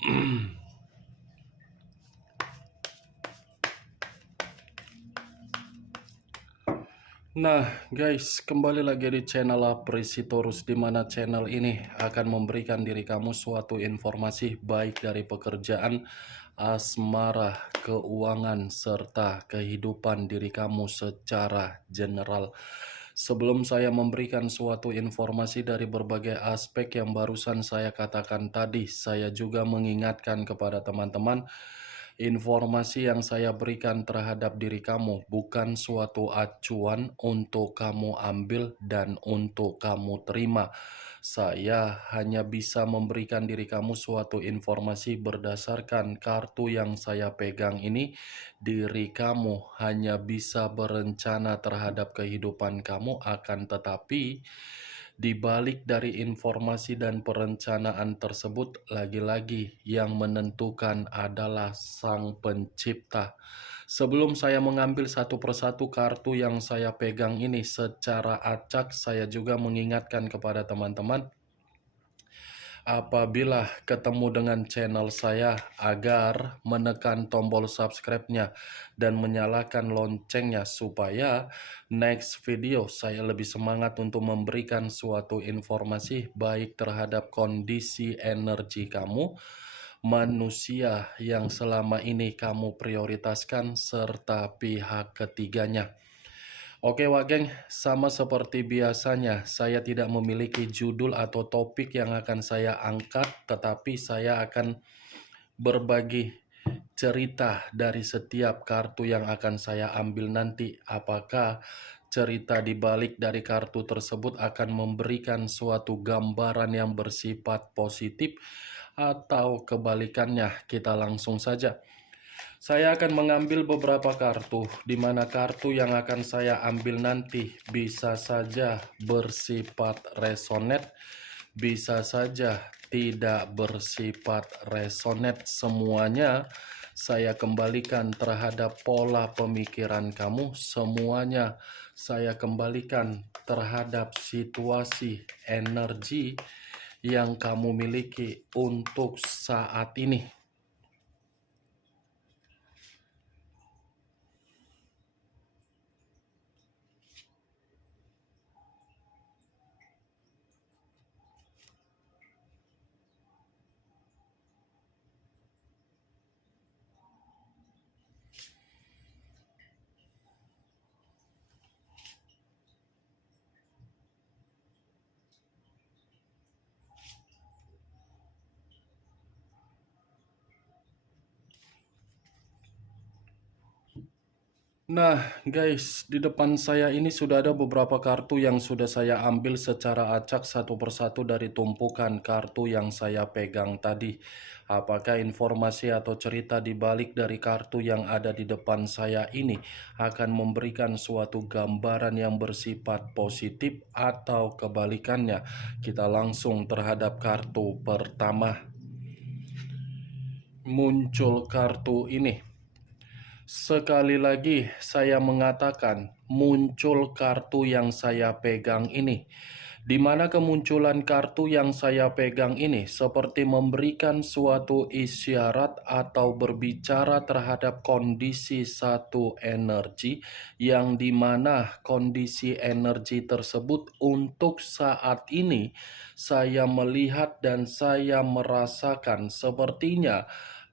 Nah guys, kembali lagi di channel Apresitorus, di mana channel ini akan memberikan diri kamu suatu informasi baik dari pekerjaan, asmara, keuangan, serta kehidupan diri kamu secara general. Sebelum saya memberikan suatu informasi dari berbagai aspek yang barusan saya katakan tadi, saya juga mengingatkan kepada teman-teman, informasi yang saya berikan terhadap diri kamu bukan suatu acuan untuk kamu ambil dan untuk kamu terima. Saya hanya bisa memberikan diri kamu suatu informasi berdasarkan kartu yang saya pegang ini. Diri kamu hanya bisa berencana terhadap kehidupan kamu, akan tetapi di balik dari informasi dan perencanaan tersebut, lagi-lagi yang menentukan adalah Sang Pencipta. Sebelum saya mengambil satu persatu kartu yang saya pegang ini secara acak, saya juga mengingatkan kepada teman-teman, apabila ketemu dengan channel saya, agar menekan tombol subscribe-nya dan menyalakan loncengnya supaya next video saya lebih semangat untuk memberikan suatu informasi baik terhadap kondisi energi kamu, manusia yang selama ini kamu prioritaskan, serta pihak ketiganya. Oke Wak Geng, sama seperti biasanya, saya tidak memiliki judul atau topik yang akan saya angkat, tetapi saya akan berbagi cerita dari setiap kartu yang akan saya ambil nanti. Apakah cerita di balik dari kartu tersebut akan memberikan suatu gambaran yang bersifat positif atau kebalikannya? Kita langsung saja. Saya akan mengambil beberapa kartu, di mana kartu yang akan saya ambil nanti bisa saja bersifat resonate, bisa saja tidak bersifat resonate. Semuanya saya kembalikan terhadap pola pemikiran kamu, semuanya saya kembalikan terhadap situasi energi yang kamu miliki untuk saat ini. Nah guys, di depan saya ini sudah ada beberapa kartu yang sudah saya ambil secara acak satu persatu dari tumpukan kartu yang saya pegang tadi. Apakah informasi atau cerita di balik dari kartu yang ada di depan saya ini akan memberikan suatu gambaran yang bersifat positif atau kebalikannya? Kita langsung terhadap kartu pertama. Muncul kartu ini. Sekali lagi saya mengatakan, muncul kartu yang saya pegang ini. Di mana kemunculan kartu yang saya pegang ini seperti memberikan suatu isyarat atau berbicara terhadap kondisi satu energi, yang dimana kondisi energi tersebut untuk saat ini saya melihat dan saya merasakan sepertinya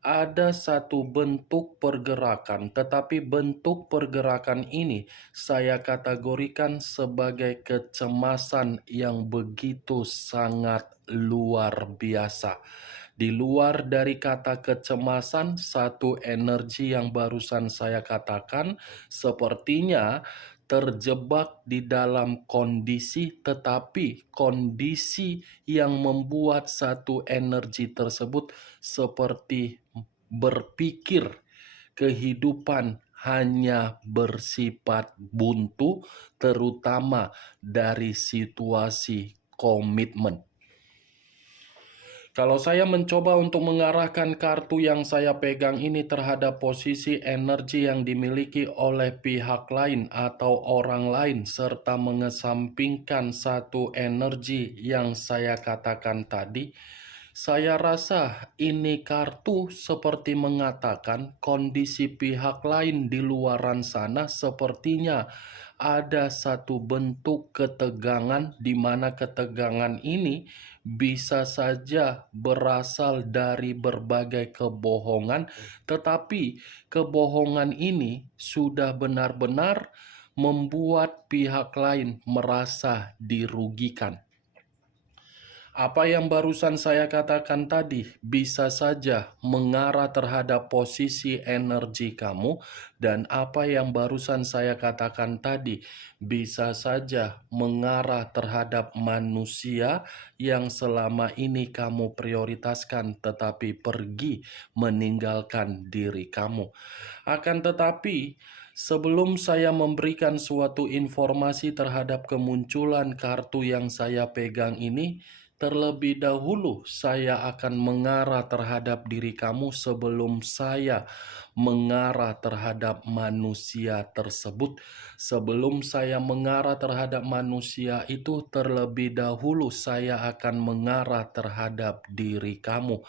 ada satu bentuk pergerakan, tetapi bentuk pergerakan ini saya kategorikan sebagai kecemasan yang begitu sangat luar biasa. Di luar dari kata kecemasan, satu energi yang barusan saya katakan sepertinya terjebak di dalam kondisi, tetapi kondisi yang membuat satu energi tersebut seperti berpikir kehidupan hanya bersifat buntu, terutama dari situasi komitmen. Kalau saya mencoba untuk mengarahkan kartu yang saya pegang ini terhadap posisi energi yang dimiliki oleh pihak lain atau orang lain, serta mengesampingkan satu energi yang saya katakan tadi, Saya rasa ini kartu seperti mengatakan kondisi pihak lain di luaran sana sepertinya ada satu bentuk ketegangan di mana ketegangan ini bisa saja berasal dari berbagai kebohongan, tetapi kebohongan ini sudah benar-benar membuat pihak lain merasa dirugikan. Apa yang barusan saya katakan tadi bisa saja mengarah terhadap posisi energi kamu, dan apa yang barusan saya katakan tadi bisa saja mengarah terhadap manusia yang selama ini kamu prioritaskan tetapi pergi meninggalkan diri kamu. Akan tetapi, sebelum saya memberikan suatu informasi terhadap kemunculan kartu yang saya pegang ini, terlebih dahulu saya akan mengarah terhadap diri kamu sebelum saya mengarah terhadap manusia tersebut. Sebelum saya mengarah terhadap manusia itu, terlebih dahulu saya akan mengarah terhadap diri kamu.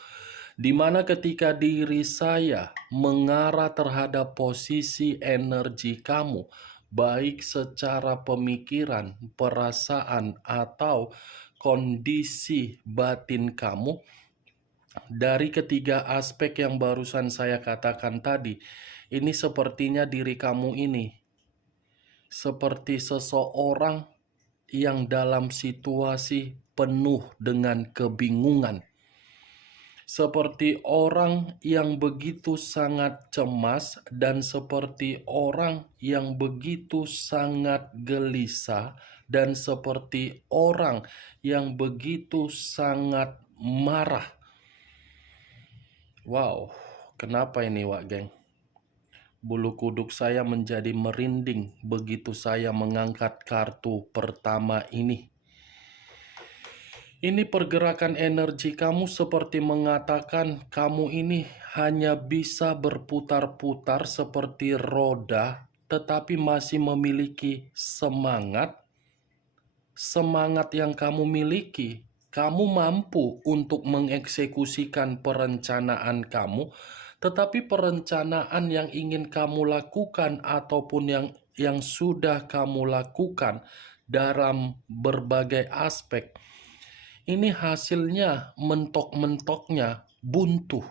Di mana ketika diri saya mengarah terhadap posisi energi kamu, baik secara pemikiran, perasaan, atau kondisi batin kamu, dari ketiga aspek yang barusan saya katakan tadi, ini sepertinya diri kamu ini seperti seseorang yang dalam situasi penuh dengan kebingungan. Seperti orang yang begitu sangat cemas dan seperti orang yang begitu sangat gelisah dan seperti orang yang begitu sangat marah. Wow, kenapa ini Wak Geng? Bulu kuduk saya menjadi merinding begitu saya mengangkat kartu pertama ini. Ini pergerakan energi kamu seperti mengatakan kamu ini hanya bisa berputar-putar seperti roda, tetapi masih memiliki semangat. Semangat yang kamu miliki, kamu mampu untuk mengeksekusikan perencanaan kamu, tetapi perencanaan yang ingin kamu lakukan ataupun yang sudah kamu lakukan dalam berbagai aspek, ini hasilnya mentok-mentoknya buntu.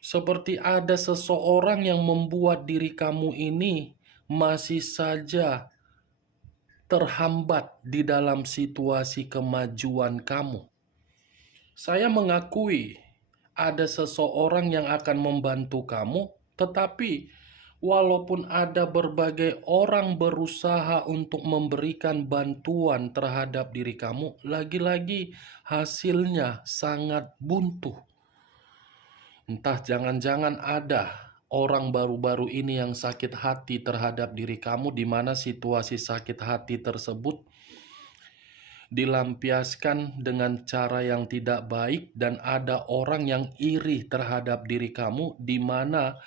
Seperti ada seseorang yang membuat diri kamu ini masih saja terhambat di dalam situasi kemajuan kamu. Saya mengakui ada seseorang yang akan membantu kamu, tetapi walaupun ada berbagai orang berusaha untuk memberikan bantuan terhadap diri kamu, lagi-lagi hasilnya sangat buntu. Entah jangan-jangan ada orang baru-baru ini yang sakit hati terhadap diri kamu, di mana situasi sakit hati tersebut dilampiaskan dengan cara yang tidak baik, dan ada orang yang iri terhadap diri kamu, di mana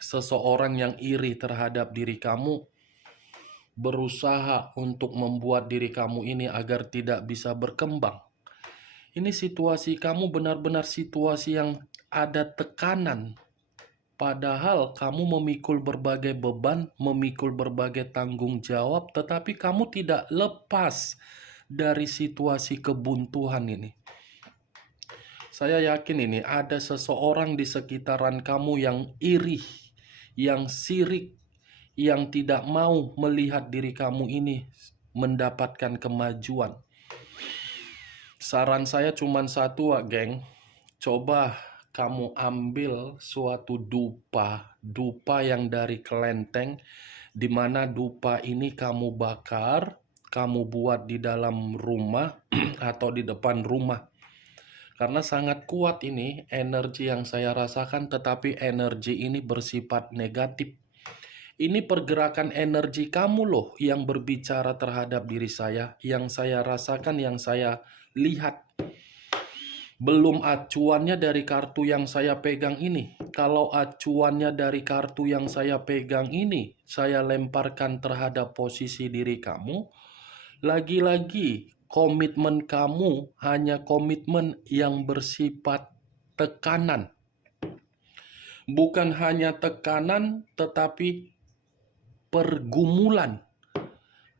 seseorang yang iri terhadap diri kamu berusaha untuk membuat diri kamu ini agar tidak bisa berkembang. Ini situasi kamu benar-benar situasi yang ada tekanan. Padahal kamu memikul berbagai beban, memikul berbagai tanggung jawab, tetapi kamu tidak lepas dari situasi kebuntuan ini. Saya yakin ini ada seseorang di sekitaran kamu yang iri, yang sirik, yang tidak mau melihat diri kamu ini mendapatkan kemajuan. Saran saya cuma satu, Wak Geng. Coba kamu ambil suatu dupa yang dari kelenteng, di mana dupa ini kamu bakar, kamu buat di dalam rumah atau di depan rumah. Karena sangat kuat ini energi yang saya rasakan, tetapi energi ini bersifat negatif. Ini pergerakan energi kamu loh yang berbicara terhadap diri saya, yang saya rasakan, yang saya lihat. Belum acuannya dari kartu yang saya pegang ini. Kalau acuannya dari kartu yang saya pegang ini, saya lemparkan terhadap posisi diri kamu, lagi-lagi komitmen kamu hanya komitmen yang bersifat tekanan. Bukan hanya tekanan, tetapi pergumulan.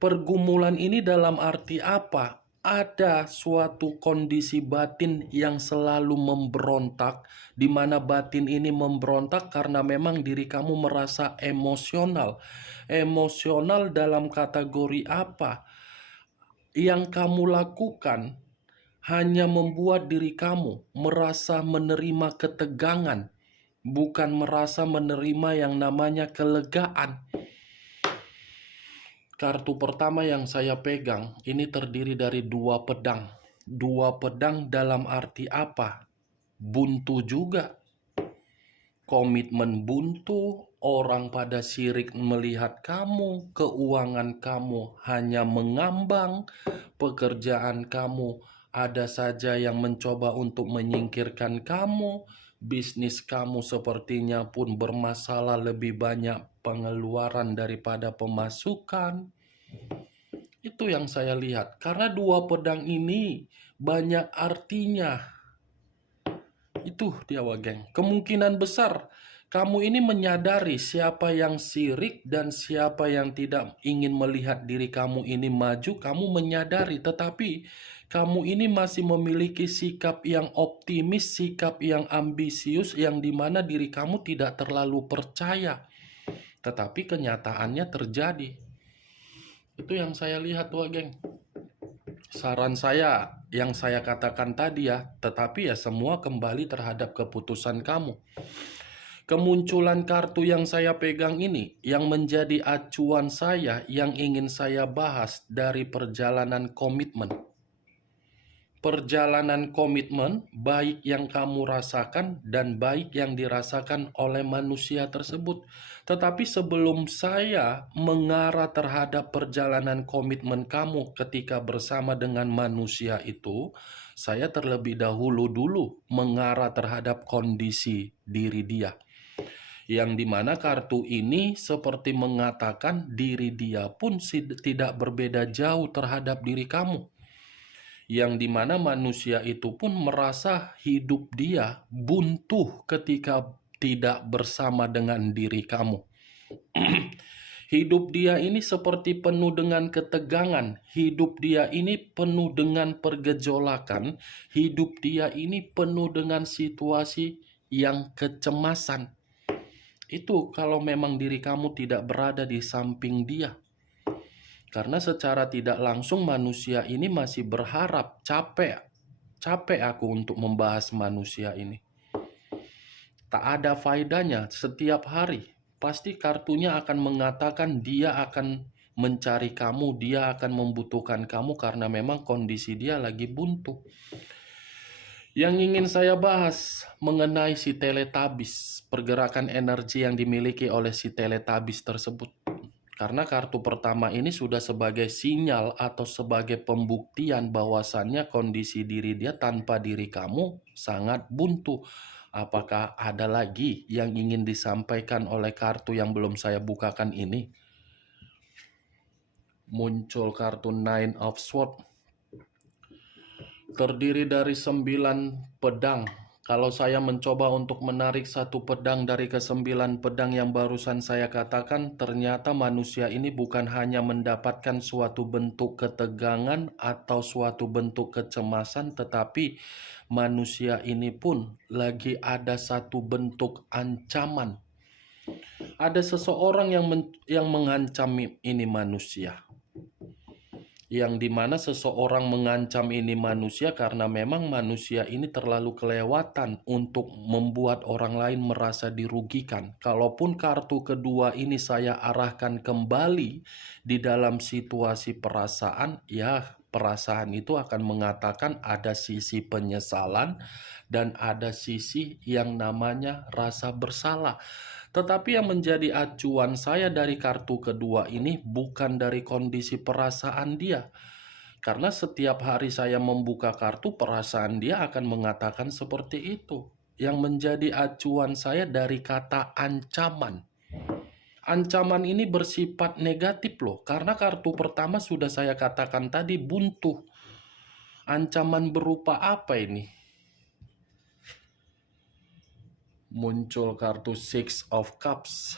Pergumulan ini dalam arti apa? Ada suatu kondisi batin yang selalu memberontak, di mana batin ini memberontak karena memang diri kamu merasa emosional. Emosional dalam kategori apa? Yang kamu lakukan hanya membuat diri kamu merasa menerima ketegangan, bukan merasa menerima yang namanya kelegaan. Kartu pertama yang saya pegang ini terdiri dari 2 pedang. 2 pedang dalam arti apa? Buntu juga. Komitmen buntu, orang pada sirik melihat kamu, keuangan kamu hanya mengambang, pekerjaan kamu ada saja yang mencoba untuk menyingkirkan kamu, bisnis kamu sepertinya pun bermasalah, lebih banyak pengeluaran daripada pemasukan. Itu yang saya lihat. Karena 2 pedang ini banyak artinya. Itu dia, geng. Kemungkinan besar kamu ini menyadari siapa yang sirik dan siapa yang tidak ingin melihat diri kamu ini maju. Kamu menyadari, tetapi kamu ini masih memiliki sikap yang optimis, sikap yang ambisius, yang dimana diri kamu tidak terlalu percaya. Tetapi kenyataannya terjadi. Itu yang saya lihat, geng. Saran saya yang saya katakan tadi ya, tetapi ya semua kembali terhadap keputusan kamu. Kemunculan kartu yang saya pegang ini, yang menjadi acuan saya, yang ingin saya bahas dari perjalanan komitmen. Perjalanan komitmen, baik yang kamu rasakan dan baik yang dirasakan oleh manusia tersebut. Tetapi sebelum saya mengarah terhadap perjalanan komitmen kamu ketika bersama dengan manusia itu, saya terlebih dahulu mengarah terhadap kondisi diri dia. Yang dimana kartu ini seperti mengatakan diri dia pun tidak berbeda jauh terhadap diri kamu. Yang dimana manusia itu pun merasa hidup dia buntu ketika tidak bersama dengan diri kamu. Hidup dia ini seperti penuh dengan ketegangan. Hidup dia ini penuh dengan pergejolakan. Hidup dia ini penuh dengan situasi yang kecemasan. Itu kalau memang diri kamu tidak berada di samping dia. Karena secara tidak langsung manusia ini masih berharap. Capek aku untuk membahas manusia ini. Tak ada faedahnya. Setiap hari pasti kartunya akan mengatakan dia akan mencari kamu, dia akan membutuhkan kamu karena memang kondisi dia lagi buntu. Yang ingin saya bahas mengenai si Teletubbies, pergerakan energi yang dimiliki oleh si Teletubbies tersebut. Karena kartu pertama ini sudah sebagai sinyal atau sebagai pembuktian bahwasannya kondisi diri dia tanpa diri kamu sangat buntu. Apakah ada lagi yang ingin disampaikan oleh kartu yang belum saya bukakan ini? Muncul kartu Nine of Swords. Terdiri dari 9 pedang. Kalau saya mencoba untuk menarik 1 pedang dari ke-9 pedang yang barusan saya katakan, ternyata manusia ini bukan hanya mendapatkan suatu bentuk ketegangan atau suatu bentuk kecemasan, tetapi manusia ini pun lagi ada satu bentuk ancaman. Ada seseorang yang mengancam ini manusia. Yang dimana seseorang mengancam ini manusia karena memang manusia ini terlalu kelewatan untuk membuat orang lain merasa dirugikan. Kalaupun kartu kedua ini saya arahkan kembali di dalam situasi perasaan, ya perasaan itu akan mengatakan ada sisi penyesalan dan ada sisi yang namanya rasa bersalah. Tetapi yang menjadi acuan saya dari kartu kedua ini bukan dari kondisi perasaan dia. Karena setiap hari saya membuka kartu, perasaan dia akan mengatakan seperti itu. Yang menjadi acuan saya dari kata ancaman. Ancaman ini bersifat negatif loh. Karena kartu pertama sudah saya katakan tadi buntu. Ancaman berupa apa ini? Muncul kartu Six of Cups.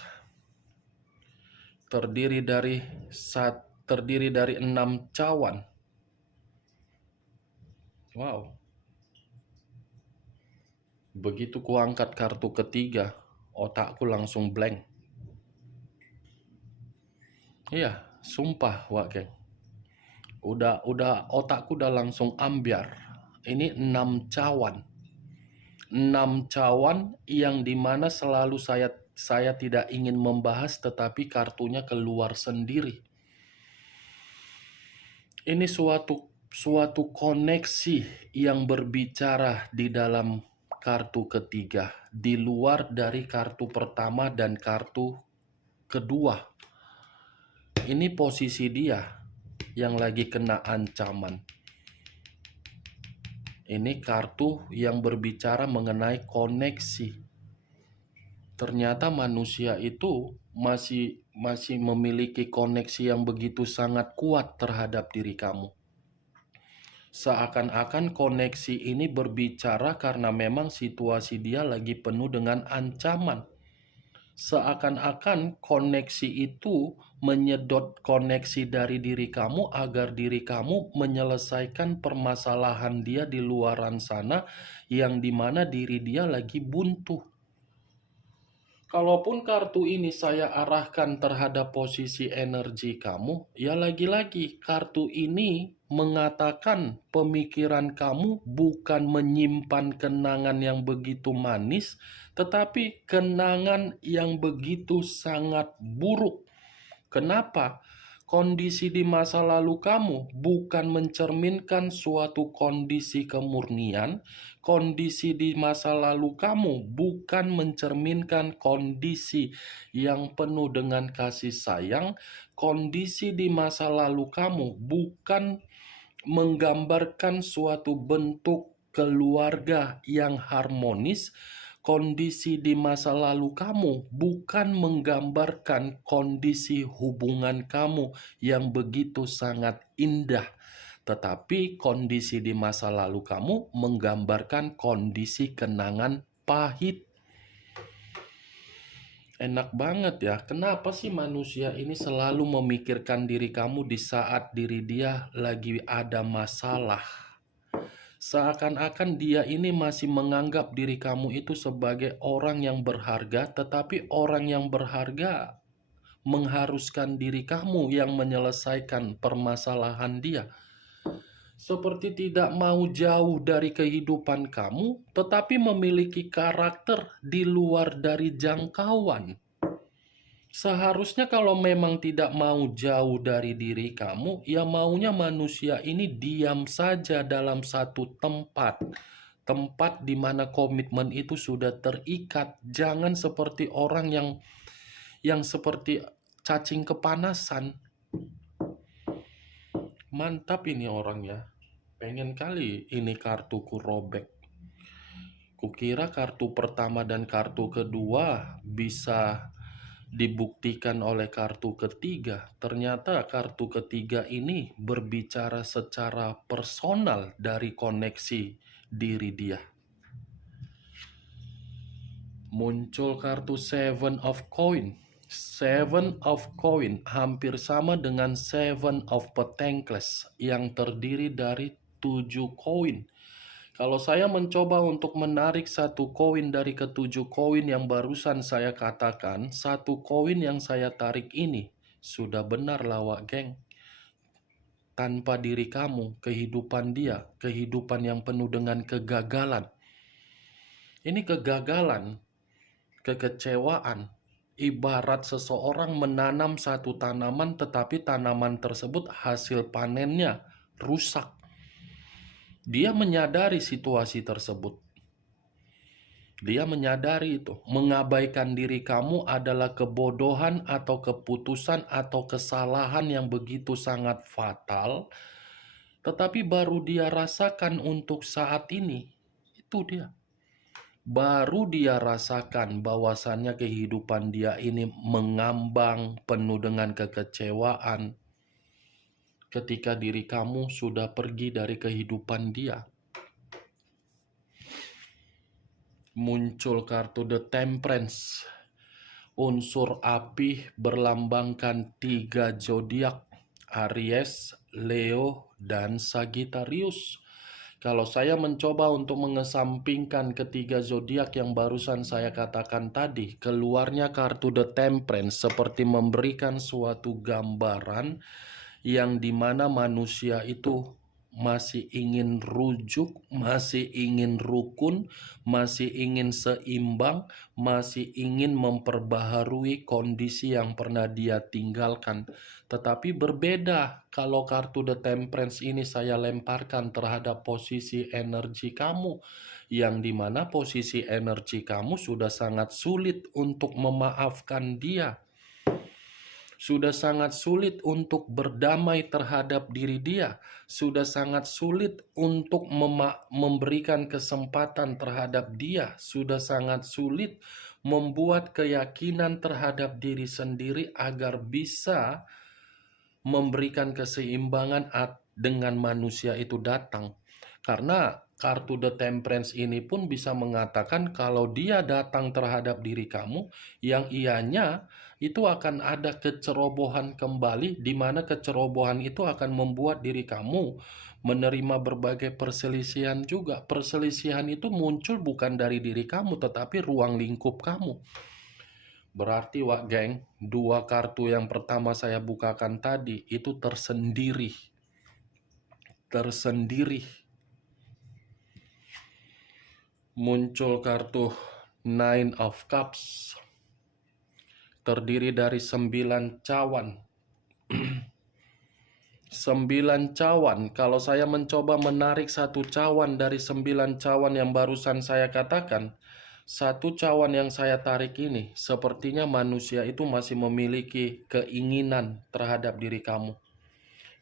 Terdiri dari 6 cawan. Wow. Begitu kuangkat kartu ketiga, otakku langsung blank. Iya, sumpah, Wak geng. Udah otakku udah langsung ambiar. Ini 6 cawan. 6 cawan yang dimana selalu saya tidak ingin membahas, tetapi kartunya keluar sendiri. Ini suatu koneksi yang berbicara di dalam kartu ketiga, di luar dari kartu pertama dan kartu kedua. Ini posisi dia yang lagi kena ancaman. Ini kartu yang berbicara mengenai koneksi. Ternyata manusia itu masih memiliki koneksi yang begitu sangat kuat terhadap diri kamu. Seakan-akan koneksi ini berbicara karena memang situasi dia lagi penuh dengan ancaman. Seakan-akan koneksi itu menyedot koneksi dari diri kamu agar diri kamu menyelesaikan permasalahan dia di luaran sana, yang dimana diri dia lagi buntu. Kalaupun kartu ini saya arahkan terhadap posisi energi kamu, ya lagi-lagi kartu ini mengatakan pemikiran kamu bukan menyimpan kenangan yang begitu manis, tetapi kenangan yang begitu sangat buruk. Kenapa? Kondisi di masa lalu kamu bukan mencerminkan suatu kondisi kemurnian. Kondisi di masa lalu kamu bukan mencerminkan kondisi yang penuh dengan kasih sayang. Kondisi di masa lalu kamu bukan menggambarkan suatu bentuk keluarga yang harmonis. Kondisi di masa lalu kamu bukan menggambarkan kondisi hubungan kamu yang begitu sangat indah, tetapi kondisi di masa lalu kamu menggambarkan kondisi kenangan pahit. Enak banget ya, kenapa sih manusia ini selalu memikirkan diri kamu di saat diri dia lagi ada masalah? Seakan-akan dia ini masih menganggap diri kamu itu sebagai orang yang berharga, tetapi orang yang berharga mengharuskan diri kamu yang menyelesaikan permasalahan dia. Seperti tidak mau jauh dari kehidupan kamu, tetapi memiliki karakter di luar dari jangkauan. Seharusnya kalau memang tidak mau jauh dari diri kamu, ya maunya manusia ini diam saja dalam satu tempat. Tempat di mana komitmen itu sudah terikat. Jangan seperti orang yang seperti cacing kepanasan. Mantap ini orangnya. Pengen kali ini kartuku robek. Kukira kartu pertama dan kartu kedua bisa dibuktikan oleh kartu ketiga. Ternyata kartu ketiga ini berbicara secara personal dari koneksi diri dia. Muncul kartu Seven of Coin. Seven of Coin hampir sama dengan Seven of Pentacles yang terdiri dari 7 koin. Kalau saya mencoba untuk menarik satu koin dari ketujuh koin yang barusan saya katakan, satu koin yang saya tarik ini sudah benar lawak geng. Tanpa diri kamu, kehidupan dia, kehidupan yang penuh dengan kegagalan. Ini kegagalan, kekecewaan, ibarat seseorang menanam satu tanaman tetapi tanaman tersebut hasil panennya rusak. Dia menyadari situasi tersebut. Dia menyadari itu. Mengabaikan diri kamu adalah kebodohan atau keputusan atau kesalahan yang begitu sangat fatal. Tetapi baru dia rasakan untuk saat ini. Itu dia. Baru dia rasakan bahwasannya kehidupan dia ini mengambang, penuh dengan kekecewaan. ketika diri kamu sudah pergi dari kehidupan dia. Muncul kartu The Temperance. Unsur api berlambangkan 3 zodiak, Aries, Leo, dan Sagittarius. Kalau saya mencoba untuk mengesampingkan ketiga zodiak yang barusan saya katakan tadi, keluarnya kartu The Temperance seperti memberikan suatu gambaran yang dimana manusia itu masih ingin rujuk, masih ingin rukun, masih ingin seimbang, masih ingin memperbaharui kondisi yang pernah dia tinggalkan. Tetapi berbeda kalau kartu The Temperance ini saya lemparkan terhadap posisi energi kamu, yang dimana posisi energi kamu sudah sangat sulit untuk memaafkan dia. Sudah sangat sulit untuk berdamai terhadap diri dia. Sudah sangat sulit untuk memberikan kesempatan terhadap dia. Sudah sangat sulit membuat keyakinan terhadap diri sendiri agar bisa memberikan keseimbangan dengan manusia itu datang. Karena kartu The Temperance ini pun bisa mengatakan kalau dia datang terhadap diri kamu, yang ianya itu akan ada kecerobohan kembali, di mana kecerobohan itu akan membuat diri kamu menerima berbagai perselisihan juga. Perselisihan itu muncul bukan dari diri kamu, tetapi ruang lingkup kamu. Berarti Wak Geng, 2 kartu yang pertama saya bukakan tadi itu tersendiri. Muncul kartu Nine of Cups, terdiri dari 9 cawan. 9 cawan, kalau saya mencoba menarik 1 cawan dari 9 cawan yang barusan saya katakan, 1 cawan yang saya tarik ini, sepertinya manusia itu masih memiliki keinginan terhadap diri kamu.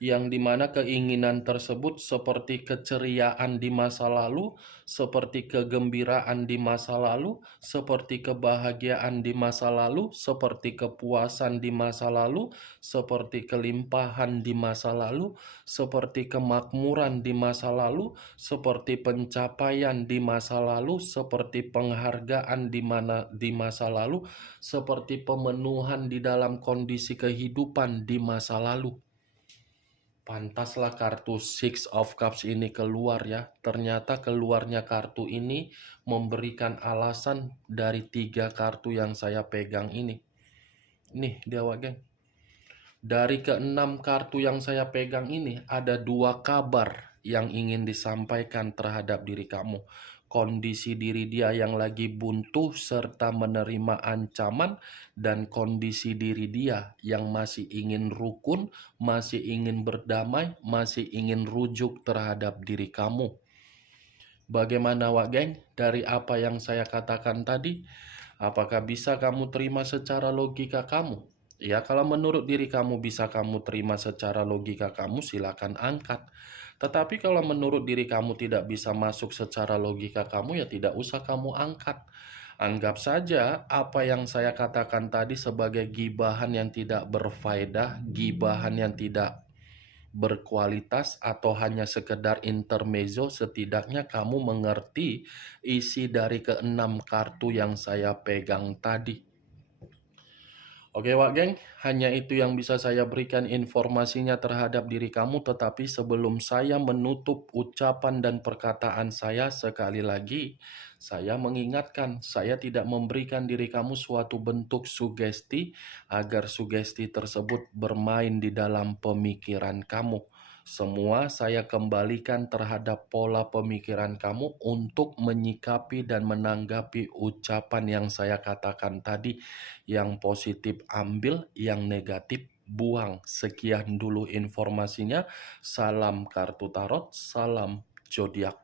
Yang dimana keinginan tersebut seperti keceriaan di masa lalu, seperti kegembiraan di masa lalu, seperti kebahagiaan di masa lalu, seperti kepuasan di masa lalu, seperti kelimpahan di masa lalu, seperti kemakmuran di masa lalu, seperti pencapaian di masa lalu, seperti penghargaan di masa lalu, seperti pemenuhan di dalam kondisi kehidupan di masa lalu. Pantaslah kartu Six of Cups ini keluar ya. Ternyata keluarnya kartu ini memberikan alasan dari 3 kartu yang saya pegang ini. Nih dia Wak, dari ke-6 kartu yang saya pegang ini ada 2 kabar yang ingin disampaikan terhadap diri kamu. Kondisi diri dia yang lagi buntu serta menerima ancaman, dan kondisi diri dia yang masih ingin rukun, masih ingin berdamai, masih ingin rujuk terhadap diri kamu. Bagaimana Wak Geng dari apa yang saya katakan tadi? Apakah bisa kamu terima secara logika kamu? Ya, kalau menurut diri kamu bisa kamu terima secara logika kamu, silakan angkat. Tetapi kalau menurut diri kamu tidak bisa masuk secara logika kamu, ya tidak usah kamu angkat. Anggap saja apa yang saya katakan tadi sebagai gibahan yang tidak berfaedah, gibahan yang tidak berkualitas, atau hanya sekedar intermezzo. Setidaknya kamu mengerti isi dari ke-6 kartu yang saya pegang tadi. Oke Wak Geng, hanya itu yang bisa saya berikan informasinya terhadap diri kamu. Tetapi sebelum saya menutup ucapan dan perkataan saya, sekali lagi saya mengingatkan, saya tidak memberikan diri kamu suatu bentuk sugesti agar sugesti tersebut bermain di dalam pemikiran kamu. Semua saya kembalikan terhadap pola pemikiran kamu untuk menyikapi dan menanggapi ucapan yang saya katakan tadi. Yang positif ambil, yang negatif buang. Sekian dulu informasinya. Salam kartu tarot, salam zodiak.